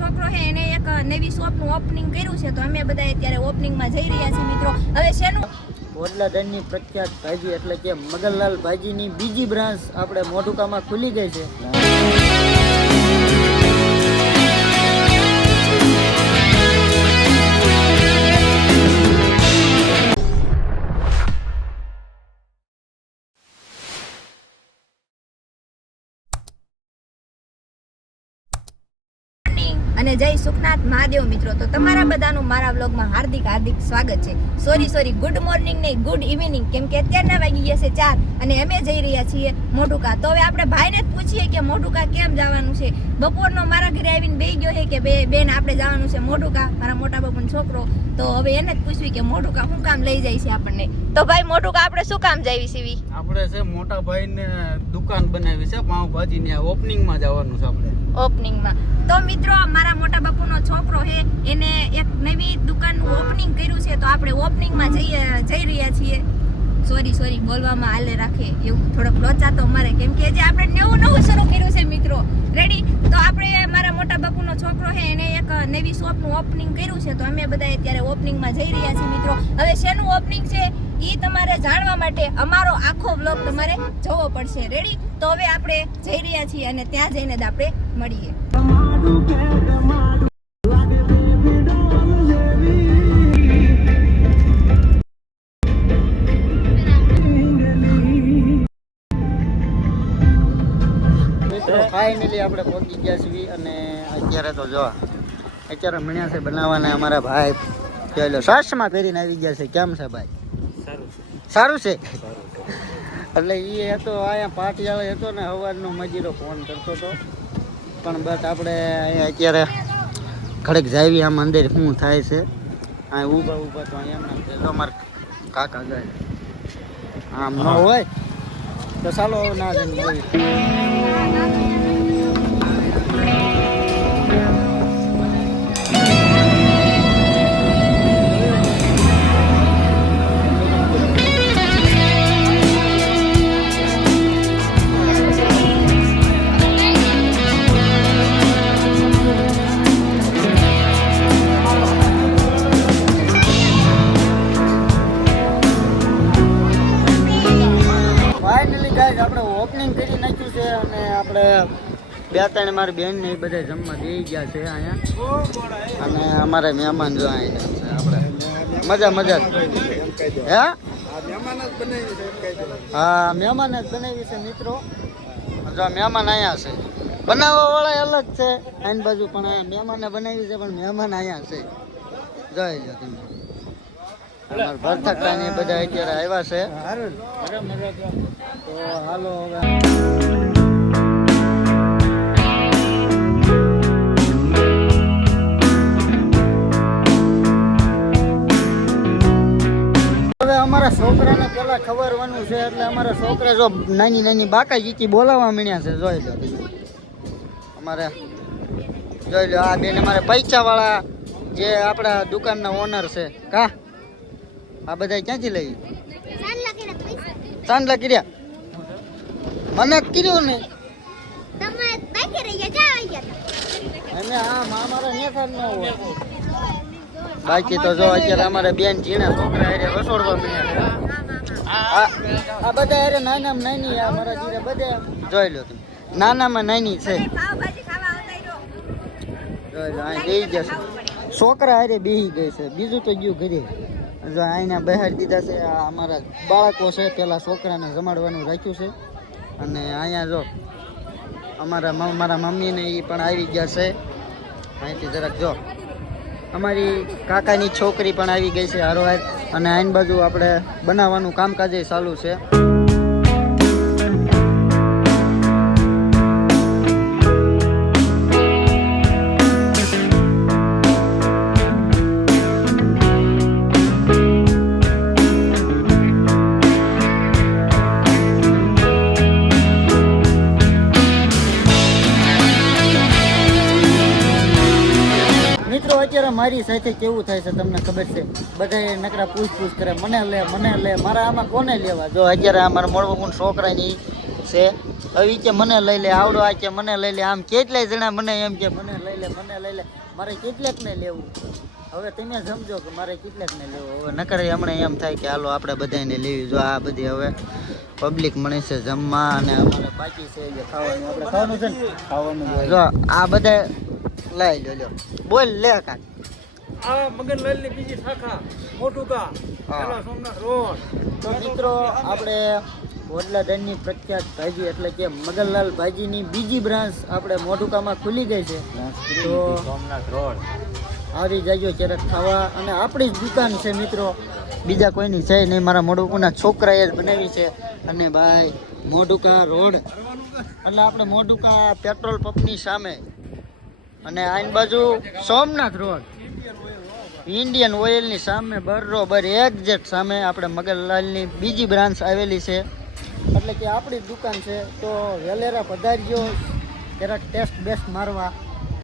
છોકરો છે એને એક નવી શોપનું ઓપનિંગ કર્યું છે, તો અમે બધા અત્યારે ઓપનિંગમાં જઈ રહ્યા છીએ મિત્રો. હવે શેનું ઓડલાદનની પ્રખ્યાત ભાજી એટલે કે મગનલાલ ભાજીની બીજી બ્રાન્ચ આપણે મોઢુકામાં ખુલી ગઈ છે. અને જય સુખનાથ મહાદેવ મિત્રો. તો તમારા બધાનું મારા વ્લોગમાં હાર્દિક સ્વાગત છે. સોરી ગુડ મોર્નિંગ નહીં, ગુડ ઇવનિંગ, કેમ કે અત્યારના વાગી ગયા છે 4 અને અમે જઈ રહ્યા છીએ મોઢુકા. તો હવે આપણે ભાઈને જ પૂછીએ કે મોઢુકા કેમ જવાનું છે. બપોરનો મારા ઘરે આવીને બેસી ગયો છે કે બેન આપણે જવાનું છે મોઢુકા, મારા મોટા બાપુનો છોકરો. તો હવે એને જ પૂછવી કે મોઢુકા શું કામ લઈ જાય છે આપણને. તો ભાઈ મોઢુકા આપણે શું કામ જાવી સીવી? આપણે છે મોટા ભાઈને દુકાન બનાવી છે પાવભાજીની, ઓપનિંગમાં જવાનું છે આપણે. ઓપનિંગમાં તો મિત્રો મારા મોટા બાપુનો છોકરો છે એને એક નવી દુકાનનું ઓપનિંગ કર્યું છે, તો આપણે ઓપનિંગમાં જઈ રહ્યા છીએ. સોરી બોલવામાં હાલે રાખે એવું થોડોક લોચા તો મારે, કેમ કે જે આપણે નવું શરૂ કર્યું છે મિત્રો. રેડી? તો આપણે મારા મોટા બાપુનો છોકરો છે એને એક નવી શોપનું ઓપનિંગ કર્યું છે, તો અમે બધા અત્યારે ઓપનિંગમાં જઈ રહ્યા છીએ મિત્રો. હવે શેનું ઓપનિંગ છે એ તમારે જાણવા માટે અમારો આખો વ્લોગ તમારે જોવો પડશે. રેડી? તો હવે આપણે જઈ રહ્યા છીએ અને ત્યાં જઈને જ આપણે મળીએ. ફાઇનલી આપણે પહોંચી ગયા છીએ અને અત્યારે તો જો અત્યારે મળ્યા છે બનાવવાના અમારા ભાઈ. જોઈ લો સાસમાં પહેરીને આવી ગયા છે. કેમ છે ભાઈ? સારું છે. એટલે એ હતો અહીંયા પાટિયાળો હતો ને, સવારનો મજીરો ફોન કરતો હતો, પણ બટ આપણે અહીંયા અત્યારે ખડક જાવી આમ અંદર શું થાય છે. અહીં ઊભા તો અહીંયા એમ અમારે કાકા જાય આમ ન હોય તો ચાલો ના જઈને આપણે ઓપનિંગ કરી નાખ્યું છે અને આપણે 2-3 મારી બેન ને એ બધા જમવા દઈ ગયા છે અહીંયા. અને અમારે મહેમાન જો અહીંયા છે. આપણે મજા હે હા મહેમાન જ બનાવી છે મિત્રો. જો મહેમાન અહીંયા છે, બનાવવા વાળા અલગ છે આની બાજુ, પણ અહીંયા મહેમાને બનાવી છે, પણ મહેમાન અહીંયા છે. જોઈ લો તમે અમારા ભરથકડા ને બધા અત્યારે આવ્યા છે. તો હાલો હવે અમારા છોકરાને પેલા ખબરવાનું છે, એટલે અમારા છોકરા જો નાની બાકા જીકી બોલાવવા માંડ્યા છે. જોઈ લો અમારે જોઈ લો આ બેન અમારે પૈસા વાળા જે આપણા દુકાનના ઓનર છે. કા આ બધા ક્યાંથી લઈ ચાંદલા કર્યા? મને કર્યું ને અને આ મારા નેતા ન હોય. બાકી તો જો અત્યારે અમારે બેન ઝીણા છોકરા હારે વસોડવા મળ્યા. આ બધા હારે નાની અમારા જીરે બધે જોઈ લો તમે નાનામાં નાની છે. જોઈ લો અહીં બેસી જશે છોકરા હારે બેસી ગઈ છે, બીજું તો ગયું ઘરે. જો અહીંના બહાર દીધા છે. આ અમારા બાળકો છે, પેલા છોકરાને જમાડવાનું રાખ્યું છે. અને અહીંયા જો મારા મમ્મીને એ પણ આવી ગયા છે. અહીંથી જરાક જો અમારી કાકાની છોકરી પણ આવી ગઈ છે હારોહાર. અને આની બાજુ આપણે બનાવવાનું કામકાજ ચાલુ છે. અત્યારે મારી સાથે કેવું થાય છે તમને ખબર છે? બધા નકરા પૂછ કરે, મને લે. મારા આમાં કોને લેવા? જો અત્યારે અમારા મોડબુન છોકરાની છે. હવે ઈ કે મને લઈ લે આવડો, આ કે મને લઈ લે, આમ કેટલાય જણા મને એમ કે મને લઈ લે, મારે કેટલાક ને લેવું. હવે તમે સમજો કે મારે કેટલાક ને લેવું. હવે નકર હમણાં એમ થાય કે હાલો આપણે બધાને લેવી. જો આ બધી હવે પબ્લિક મળે છે જમવા, અને અમારે બાકી છે જે ખાવાનું. આપણે ખાવાનું છે ને, ખાવાનું જો આ બધા લઈ લો. બોલ લે કાક. આ મગનલાલ ની બીજી શાખા મોટું કા પેલા સોમનાથ રોડ. તો મિત્રો આપણે વડલાદાનની પ્રખ્યાત ભાજી એટલે કે મગનલાલ ભાજીની બીજી બ્રાન્ચ આપણે મોઢુકામાં ખુલી ગઈ છે. તો સોમનાથ રોડ આવી જાજો ક્યારેક ખાવા. અને આપણી જ દુકાન છે મિત્રો, બીજા કોઈની છે નહીં. મારા મોઢુકાના છોકરાએ જ બનાવી છે. અને ભાઈ મોઢુકા રોડ એટલે આપણે મોઢુકા પેટ્રોલ પંપની સામે, અને આની બાજુ સોમનાથ રોડ ઇન્ડિયન ઓઇલની સામે બરોબર એક્ઝેક્ટ સામે આપણે મગનલાલની બીજી બ્રાન્ચ આવેલી છે. એટલે કે આપણી જ દુકાન છે. તો વેલેરા પધારજો જરાક ટેસ્ટ બેસ્ટ મારવા.